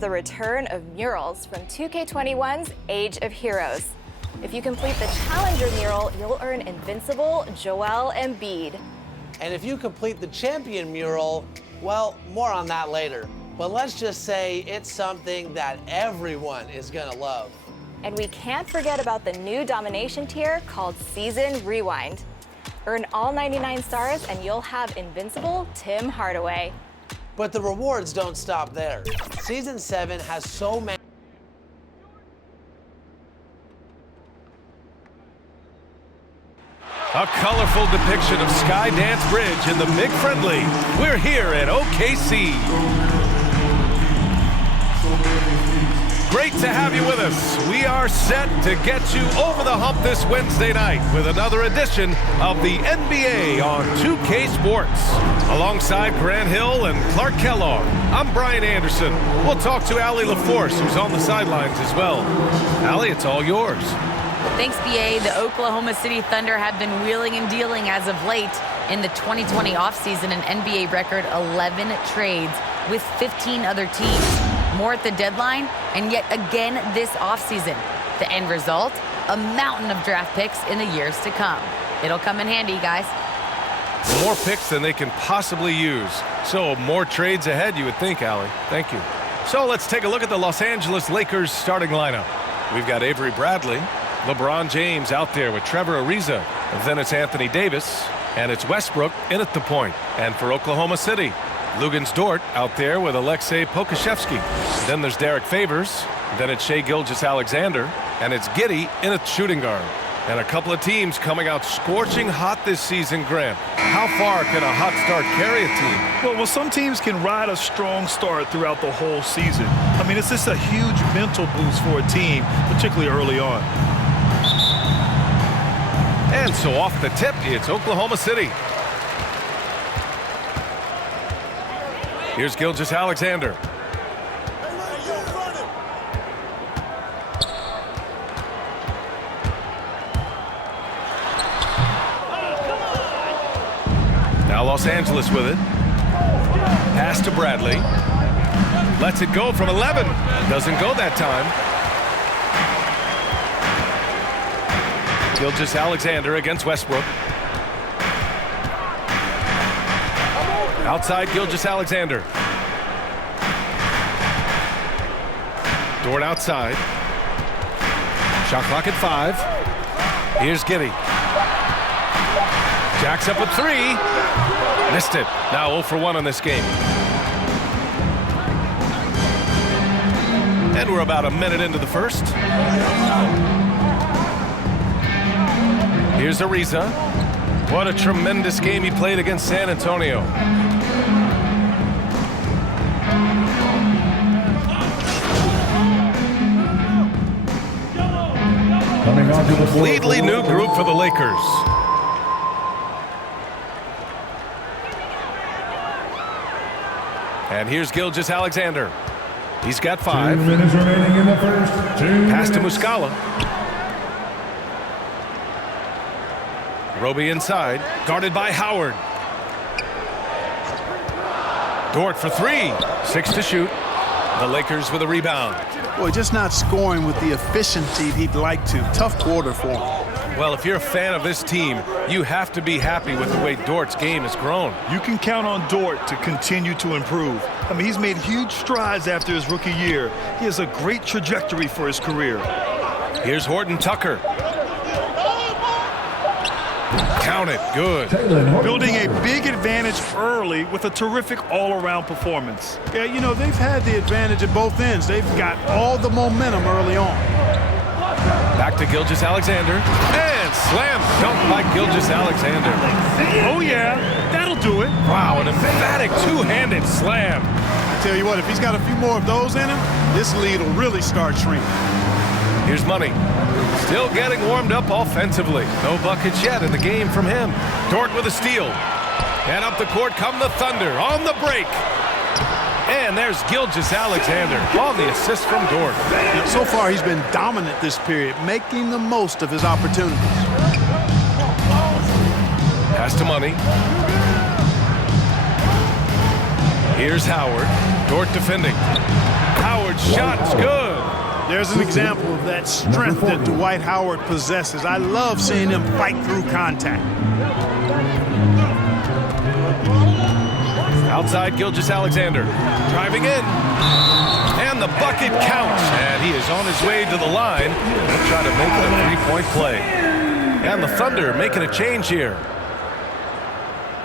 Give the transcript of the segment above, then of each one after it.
The return of murals from 2K21's Age of Heroes. If you complete the Challenger mural, you'll earn Invincible Joel Embiid. And if you complete the Champion mural, well, more on that later. But let's just say it's something that everyone is gonna love. And we can't forget about the new domination tier called Season Rewind. Earn all 99 stars and you'll have Invincible Tim Hardaway. But the rewards don't stop there. Season 7 has so many. A colorful depiction of Skydance Bridge in the Big Friendly. We're here at OKC. Great to have you with us. We are set to get you over the hump this Wednesday night with another edition of the NBA on 2K Sports. Alongside Grant Hill and Clark Kellogg, I'm Brian Anderson. We'll talk to Allie LaForce, who's on the sidelines as well. Allie, it's all yours. Thanks, BA. The Oklahoma City Thunder have been wheeling and dealing as of late. In the 2020 offseason, an NBA record 11 trades with 15 other teams. More at the deadline, and yet again this offseason. The end result? A mountain of draft picks in the years to come. It'll come in handy, guys. More picks than they can possibly use. So more trades ahead, you would think, Allie. Thank you. So let's take a look at the Los Angeles Lakers starting lineup. We've got Avery Bradley, LeBron James out there with Trevor Ariza. And then it's Anthony Davis, and it's Westbrook in at the point. And for Oklahoma City, Luguentz Dort out there with Aleksej Pokusevski. Then there's Derek Favors. Then it's Shai Gilgeous-Alexander. And it's Giddey in at shooting guard. And a couple of teams coming out scorching hot this season, Grant. How far can a hot start carry a team? Well, some teams can ride a strong start throughout the whole season. I mean, it's just a huge mental boost for a team, particularly early on. And so off the tip, it's Oklahoma City. Here's Gilgeous-Alexander. Now Los Angeles with it. Pass to Bradley. Lets it go from 11. Doesn't go that time. Gilgeous-Alexander against Westbrook. Outside Gilgeous-Alexander. Dort outside. Shot clock at 5. Here's Giddey. Jacks up at 3. Missed it. Now 0 for 1 on this game. And we're about a minute into the first. Here's Ariza. What a tremendous game he played against San Antonio. Completely new group for the Lakers. And here's Gilgeous-Alexander. He's got 5. 2 minutes remaining in the first. Pass to Muscala. Roby inside, guarded by Howard. Dort for 3. 6 to shoot. The Lakers with a rebound. Boy, just not scoring with the efficiency he'd like to. Tough quarter for him. Well, if you're a fan of this team, you have to be happy with the way Dort's game has grown. You can count on Dort to continue to improve. I mean, he's made huge strides after his rookie year. He has a great trajectory for his career. Here's Horton Tucker. Count it. Good. Building a big advantage early with a terrific all-around performance. Yeah, you know, they've had the advantage at both ends. They've got all the momentum early on. Back to Gilgeous-Alexander. And slam dunk by Gilgeous-Alexander. Oh, yeah. That'll do it. Wow, an emphatic two-handed slam. I tell you what, if he's got a few more of those in him, this lead will really start shrinking. Here's Money. Still getting warmed up offensively. No buckets yet in the game from him. Dort with a steal. And up the court come the Thunder on the break. And there's Gilgeous-Alexander on the assist from Dort. So far, he's been dominant this period, making the most of his opportunities. Pass to Money. Here's Howard. Dort defending. Howard shot's good. There's an example of that strength that Dwight Howard possesses. I love seeing him fight through contact. Outside, Gilgeous-Alexander driving in. And the bucket counts. And he is on his way to the line. He'll try to make it a three-point play. And the Thunder making a change here.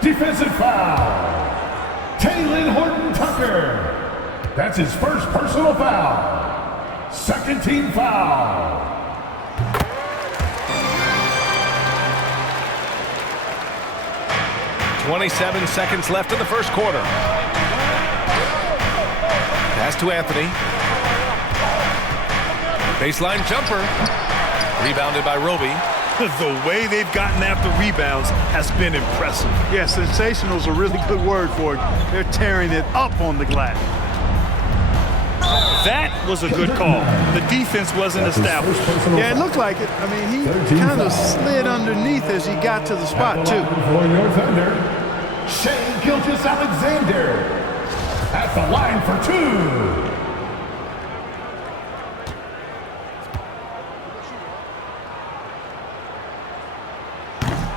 Defensive foul. Taylor Horton-Tucker. That's his first personal foul. Second team foul. 27 seconds left in the first quarter. Pass to Anthony. Baseline jumper. Rebounded by Roby. The way they've gotten after rebounds has been impressive. Yeah, sensational is a really good word for it. They're tearing it up on the glass. That was a good call. The defense wasn't established. Yeah, it looked like it. I mean, he kind of slid underneath as he got to the spot, too. For your Thunder, Shai Gilgeous-Alexander at the line for two.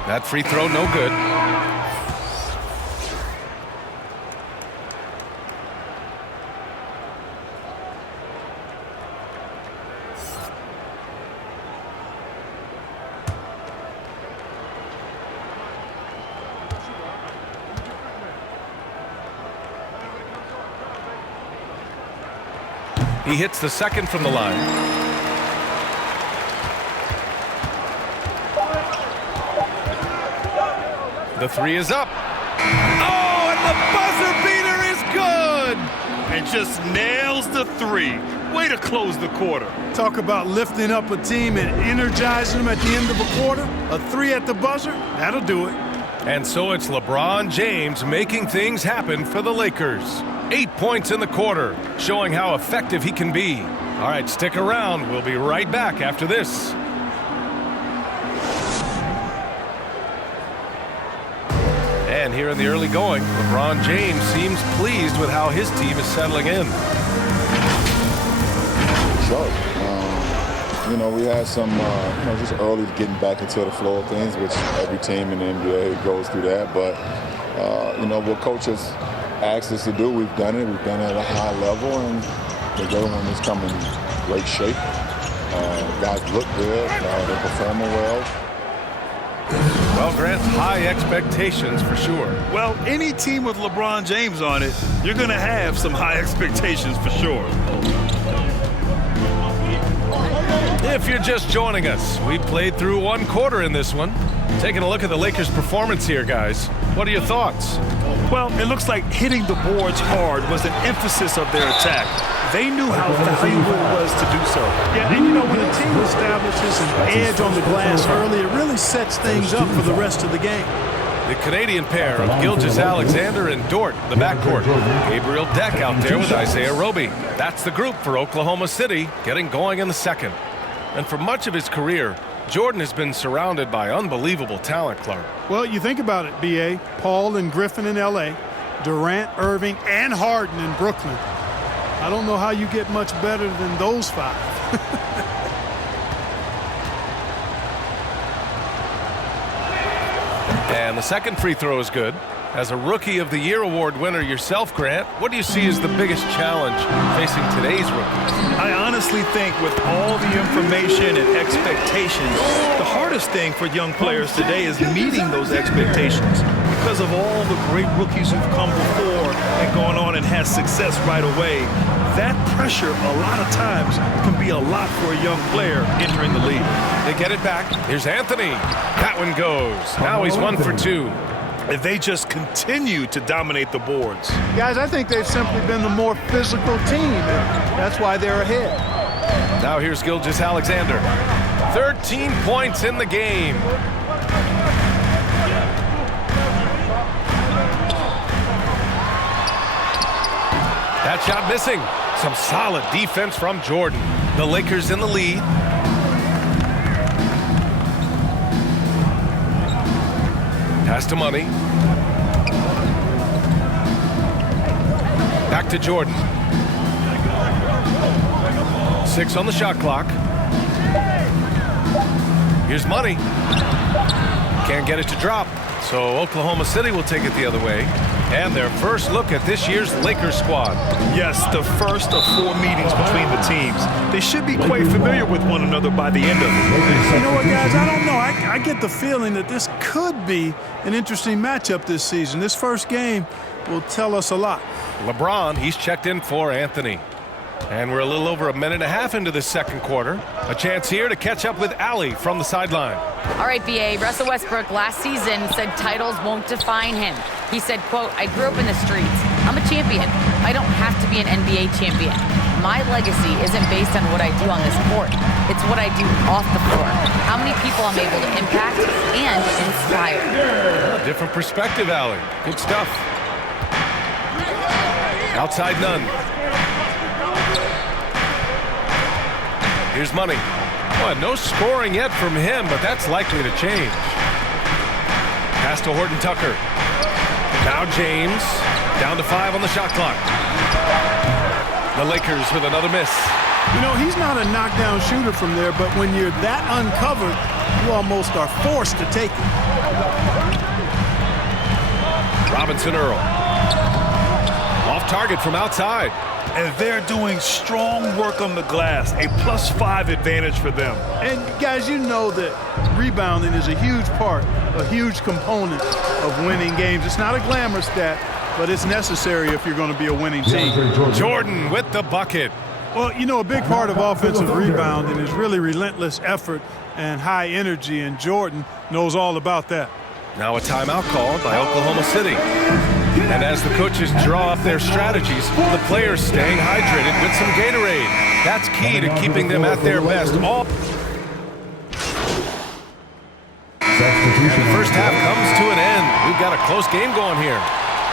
That free throw, no good. He hits the second from the line. The three is up. Oh, and the buzzer beater is good! And just nails the three. Way to close the quarter. Talk about lifting up a team and energizing them at the end of a quarter. A three at the buzzer, that'll do it. And so it's LeBron James making things happen for the Lakers. 8 points in the quarter, showing how effective he can be. All right, stick around. We'll be right back after this. And here in the early going, LeBron James seems pleased with how his team is settling in. Sure. You know, we had some, just early getting back into the flow of things, which every team in the NBA goes through that. But, what coaches asked us to do, we've done it. We've done it at a high level, and everyone is coming in great shape. Guys look good. They're performing well. Well, Grant, high expectations for sure. Well, any team with LeBron James on it, you're going to have some high expectations for sure. If you're just joining us, we played through one quarter in this one. Taking a look at the Lakers' performance here, guys. What are your thoughts? Well, it looks like hitting the boards hard was an emphasis of their attack. They knew how valuable it was to do so. Yeah, and when a team establishes an edge on the glass early, it really sets things up for the rest of the game. The Canadian pair of Gilgeous-Alexander and Dort, the backcourt. Gabriel Deck out there with Isaiah Roby. That's the group for Oklahoma City, getting going in the second. And for much of his career, Jordan has been surrounded by unbelievable talent, Clark. Well, you think about it, B.A. Paul and Griffin in L.A., Durant, Irving, and Harden in Brooklyn. I don't know how you get much better than those five. And the second free throw is good. As a Rookie of the Year award winner yourself, Grant, what do you see as the biggest challenge facing today's rookies? I honestly think with all the information and expectations, the hardest thing for young players today is meeting those expectations. Because of all the great rookies who've come before and gone on and had success right away, that pressure a lot of times can be a lot for a young player entering the league. They get it back. Here's Anthony. That one goes. Now he's 1 for 2. And they just continue to dominate the boards. Guys, I think they've simply been the more physical team, and that's why they're ahead. Now here's Gilgeous-Alexander. 13 points in the game. That shot missing. Some solid defense from Jordan. The Lakers in the lead. Pass to Money. Back to Jordan. 6 on the shot clock. Here's Money. Can't get it to drop. So Oklahoma City will take it the other way. And their first look at this year's Lakers squad. Yes, the first of 4 meetings between the teams. They should be quite familiar with one another by the end of it. You know what, guys? I don't know. I get the feeling that this could be an interesting matchup this season. This first game will tell us a lot. LeBron, he's checked in for Anthony. And we're a little over a minute and a half into the second quarter. A chance here to catch up with Allie from the sideline. All right, BA, Russell Westbrook last season said titles won't define him. He said, quote, "I grew up in the streets. I'm a champion. I don't have to be an NBA champion. My legacy isn't based on what I do on this court. It's what I do off the floor. How many people I'm able to impact and inspire." Different perspective, Allie. Good stuff. Outside none. Here's Money. Well, no scoring yet from him, but that's likely to change. Pass to Horton Tucker. Now James. Down to 5 on the shot clock. The Lakers with another miss. You know, he's not a knockdown shooter from there, but when you're that uncovered, you almost are forced to take it. Robinson Earl. Off target from outside. And they're doing strong work on the glass, a +5 advantage for them. And guys, you know that rebounding is a huge part, a huge component of winning games. It's not a glamour stat, but it's necessary if you're going to be a winning team. Jordan with the bucket. Well, you know, a big part of offensive rebounding is really relentless effort and high energy, and Jordan knows all about that. Now a timeout called by Oklahoma City. And as the coaches draw up their strategies, the players staying hydrated with some Gatorade. That's key to keeping them at their best. And the first half comes to an end. We've got a close game going here.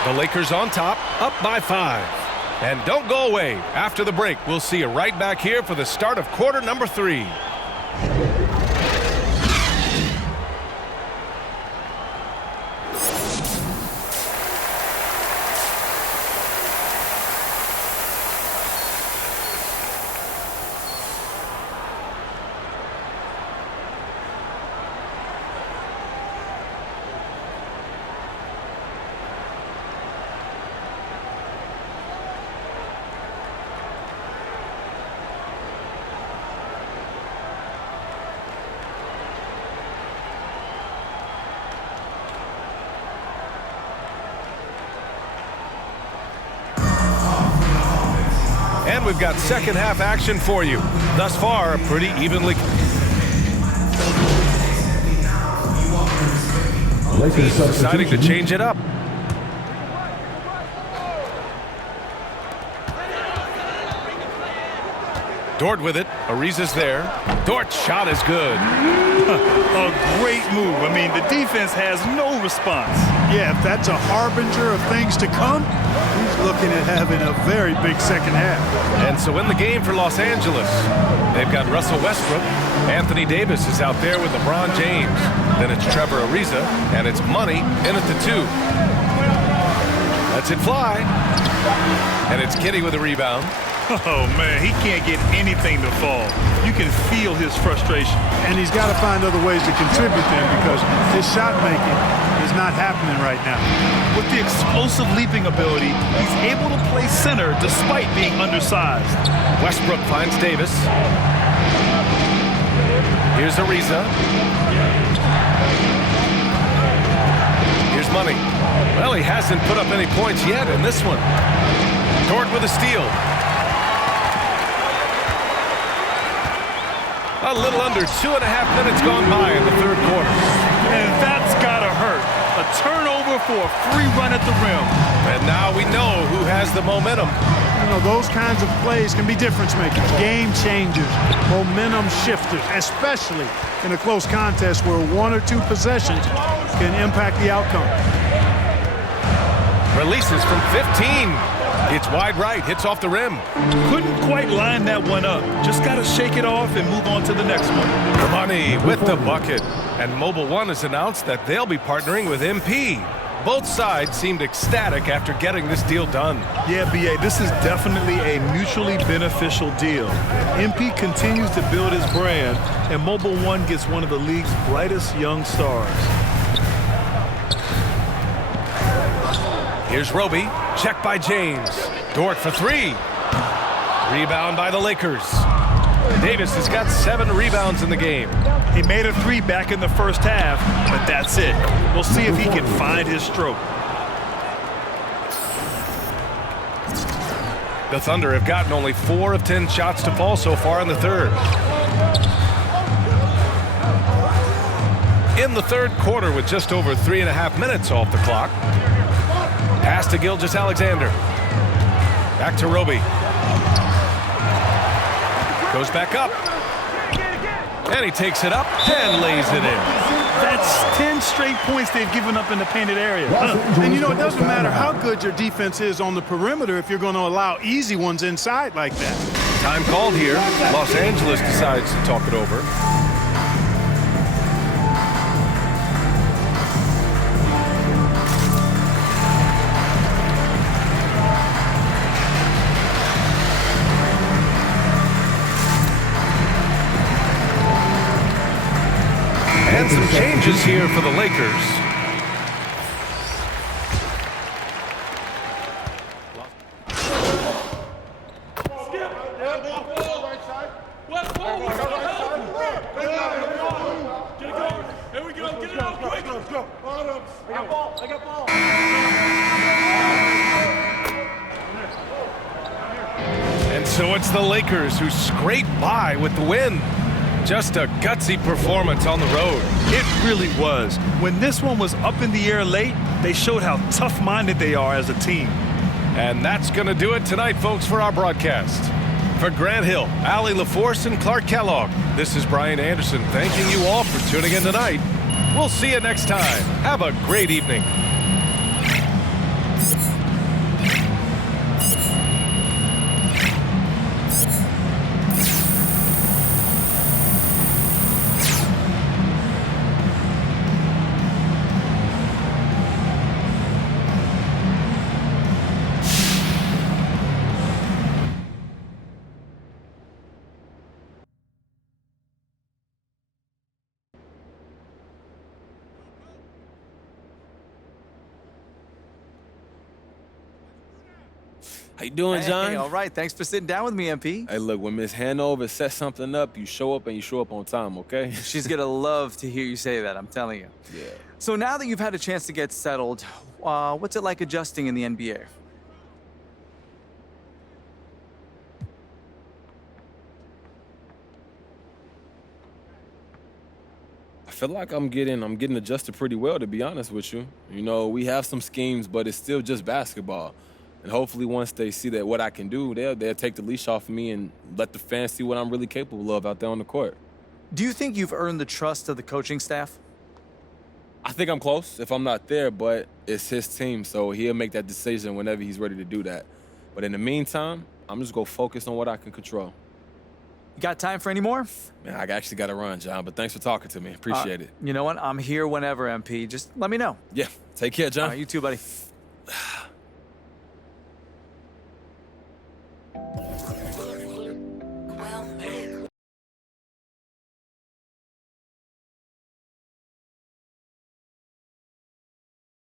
The Lakers on top, up by 5. And don't go away. After the break, we'll see you right back here for the start of quarter number 3. And we've got second half action for you. Thus far, pretty evenly. Teams deciding to change it up. Dort with it. Ariza's there. Dort's shot is good. A great move. I mean, the defense has no response. Yeah, if that's a harbinger of things to come, he's looking at having a very big second half. And so in the game for Los Angeles, they've got Russell Westbrook. Anthony Davis is out there with LeBron James. Then it's Trevor Ariza, and it's Money in at the 2. Lets it fly. And it's Kitty with a rebound. Oh, man, he can't get anything to fall. You can feel his frustration. And he's got to find other ways to contribute then, because his shot making is not happening right now. With the explosive leaping ability, he's able to play center despite being undersized. Westbrook finds Davis. Here's Ariza. Here's Money. Well, he hasn't put up any points yet in this one. Dort with a steal. A little under 2.5 minutes gone by in the third quarter. And that's gotta hurt. A turnover for a free run at the rim. And now we know who has the momentum. You know, those kinds of plays can be difference makers, game changers, momentum shifters, especially in a close contest where 1 or 2 possessions can impact the outcome. Releases from 15. It's wide right, hits off the rim. Couldn't quite line that one up. Just got to shake it off and move on to the next one. Money with the bucket. And Mobile One has announced that they'll be partnering with MP. Both sides seemed ecstatic after getting this deal done. Yeah, B.A., this is definitely a mutually beneficial deal. MP continues to build his brand, and Mobile One gets one of the league's brightest young stars. Here's Roby. Check by James. Dort for three. Rebound by the Lakers. Davis has got 7 rebounds in the game. He made a 3 back in the first half, but that's it. We'll see if he can find his stroke. The Thunder have gotten only 4 of 10 shots to fall so far in the third. In the third quarter with just over 3.5 minutes off the clock. Pass to Gilgeous-Alexander. Back to Roby. Goes back up. And he takes it up and lays it in. That's 10 straight points they've given up in the painted area. And you know, it doesn't matter how good your defense is on the perimeter if you're going to allow easy ones inside like that. Time called here. Los Angeles decides to talk it over. And some changes here for the Lakers. And so it's the Lakers who scrape by with the win. Just a gutsy performance on the road. It really was. When this one was up in the air late, they showed how tough-minded they are as a team. And that's going to do it tonight, folks, for our broadcast. For Grant Hill, Allie LaForce, and Clark Kellogg, this is Brian Anderson thanking you all for tuning in tonight. We'll see you next time. Have a great evening. How you doing, John? Hey, all right. Thanks for sitting down with me, MP. Hey, look, when Miss Hanover sets something up, you show up and you show up on time, okay? She's going to love to hear you say that, I'm telling you. Yeah. So now that you've had a chance to get settled, what's it like adjusting in the NBA? I feel like I'm getting adjusted pretty well, to be honest with you. You know, we have some schemes, but it's still just basketball. And hopefully once they see that what I can do, they'll take the leash off of me and let the fans see what I'm really capable of out there on the court. Do you think you've earned the trust of the coaching staff? I think I'm close if I'm not there, but it's his team, so he'll make that decision whenever he's ready to do that. But in the meantime, I'm just going to focus on what I can control. You got time for any more? Man, I actually got to run, John, but thanks for talking to me. Appreciate it. You know what? I'm here whenever, MP. Just let me know. Yeah, take care, John. You too, buddy.